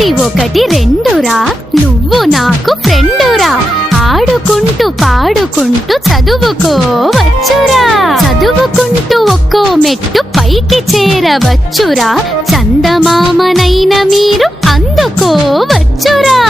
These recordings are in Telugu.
ఒకటి రెండురా, నువ్వు నాకు ఫ్రెండురా. ఆడుకుంటూ పాడుకుంటూ చదువుకోవచ్చురా. చదువుకుంటూ ఒక్కో మెట్టు పైకి చేరవచ్చురా. చందమామనైన మీరు అందుకోవచ్చురా.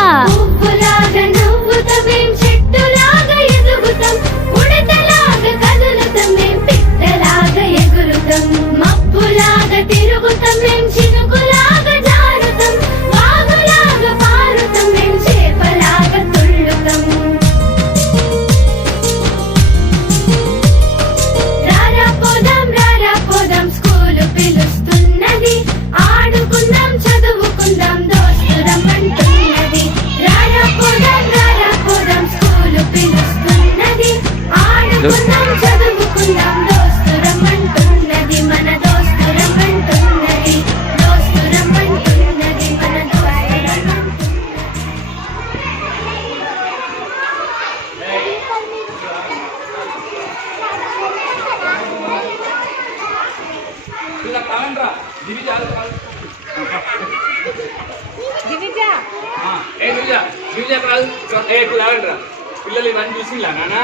పిల్లలు ఇవన్నీ చూసిందా నాన్న?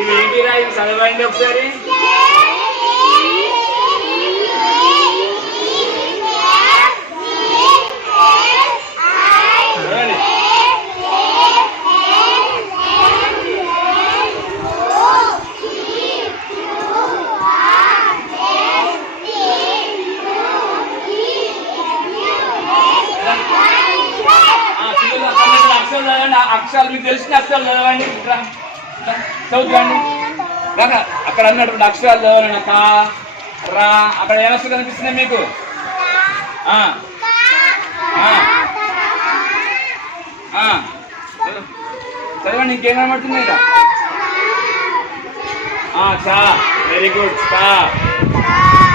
ఇవి ఏంటిరా? ఇవి చదవండి ఒకసారి. అక్షరాలు మీకు తెలిసిన అక్షరాలు చదవండి. చదువుతాండి. అక్కడ అన్నటువంటి అక్షరాలు చదవాలన్న కా రా. అక్కడ ఏమక్షరాలు కనిపిస్తున్నాయి మీకు? చదవండి. ఇంకేం కనబడుతుంది ఇక? చా. Very good. కా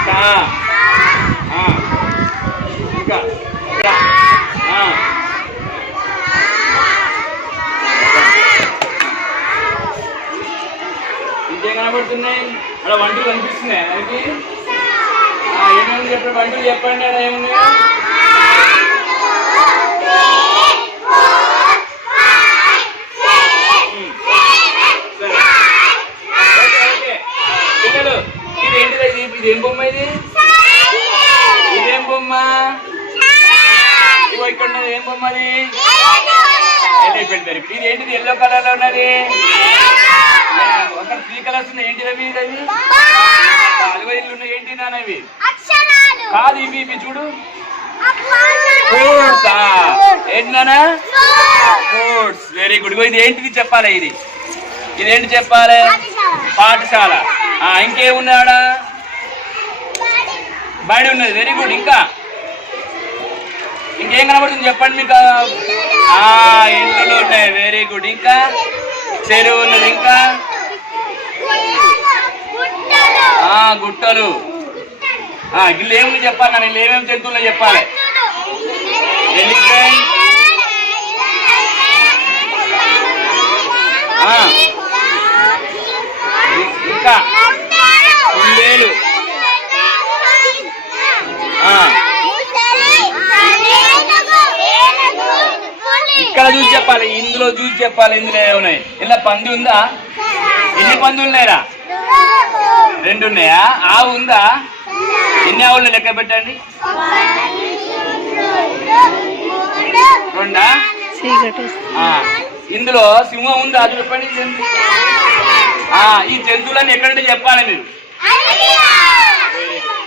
కా. ఇంకా ఇంకేం కనబడుతున్నాయి? అక్కడ వంటలు కనిపిస్తున్నాయి. దానికి ఏమేమి చెప్పండి, వంటలు చెప్పండి. అలా ఏమున్నాయి? పిల్లలు ఇదేంటిది? ఇదేం బొమ్మ? ఇదేం బొమ్మ? ఇగో ఇక్కడ ఉన్నది ఏం బొమ్మ? అది ఎలిఫెంట్. ఇది ఏంటిది? ఎల్లో కలర్ లో ఉన్నది. అక్కడ 3 కలర్స్ ఉన్నాయి. ఏంటి అవి? అవి 4 ఇల్లు ఉన్నాయి. ఏంటి నానవి? కాదు, ఇవి ఇవి చూడు. ఫ్రూట్స్. ఏంటి నానా? ఫ్రూట్స్. Very good. ఇది ఏంటిది చెప్పాలి? ఇదేంటి చెప్పాలి? పాఠశాల. ఇంకేమున్నాడా? బడి ఉన్నది. Very good. ఇంకా ఇంకేం కనబడుతుంది చెప్పండి మీకు? ఇల్లులు ఉన్నాయి. Very good. ఇంకా చెరువు ఉన్నది. ఇంకా గుట్టలు. ఇల్లు ఏముంది చెప్పాలి? నన్ను ఇల్లు ఏమేమి జంతువులో చెప్పాలి? ఎలిఫెంట్. ఇంకా కుందేలు. ఇక్కడ చూసి చెప్పాలి. ఇందులో చూసి చెప్పాలి. ఇందులో ఏమున్నాయి? ఇలా పంది ఉందా? ఎన్ని పందులు ఉన్నాయిరా? 2 ఉన్నాయా? ఆవు ఉందా? ఎన్ని ఆవులు లెక్క పెట్టండి. 2. ఇందులో సింహం ఉందా? అది చెప్పండి. ఈ జంతువులన్నీ ఎక్కడంటే చెప్పాలి మీరు.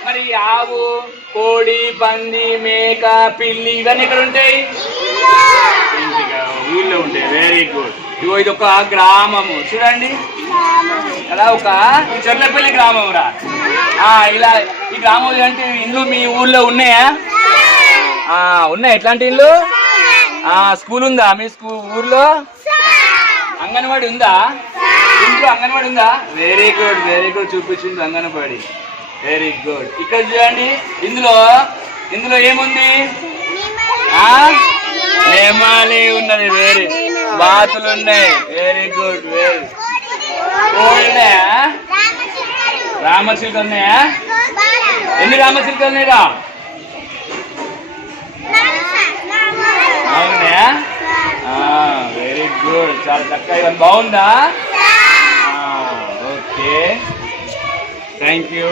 మరి ఆవు, కోడి, పంది, మేక, పిల్లి ఇవన్నీ ఎక్కడ ఉంటాయి? ఊళ్ళో ఉంటాయి. Very good. ఇగో ఇది ఒక గ్రామము. చూడండి కదా, ఒక చెర్లపల్లి గ్రామం రా. ఇలా ఈ గ్రామం అంటే ఇల్లు మీ ఊళ్ళో ఉన్నాయా? ఉన్నాయి. ఎట్లాంటి ఇల్లు? స్కూల్ ఉందా మీ ఊర్లో? అంగన్వాడి ఉందా? ఇంట్లో అంగన్వాడి ఉందా? Very good. Very good. చూపించింది అంగన్వాడి. Very good. ఇక్కడ చూడండి. ఇందులో ఏముంది? నెమలి ఉన్నది. వెరీ బాతులు ఉన్నాయి. Very good. వెరీ ఉన్నాయా? రామచిలుకలు ఉన్నాయా? ఎన్ని రామచిలుకలు ఉన్నాయిరా? వెరీ గుడ్, చాలా చక్కగా. ఇవన్నీ బాగుందా? Okay, thank you.